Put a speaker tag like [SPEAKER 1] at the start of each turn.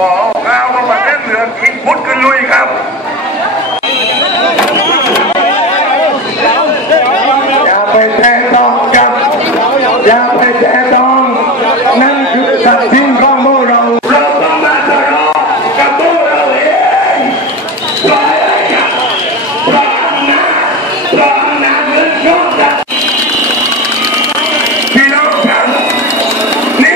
[SPEAKER 1] หมอข้าวมาประเทศเหลืองกินพุทธกันลุยครับอย่าไปแทะตองครับอย่าไปแทะตองนั่นคือสัตว์ที่ของพวกเราเราต้องมาตลาดกับพวกเราเองปล่เลยครับปล่อยนะปล่อยนะเงินยอดพี่น้องครับนี่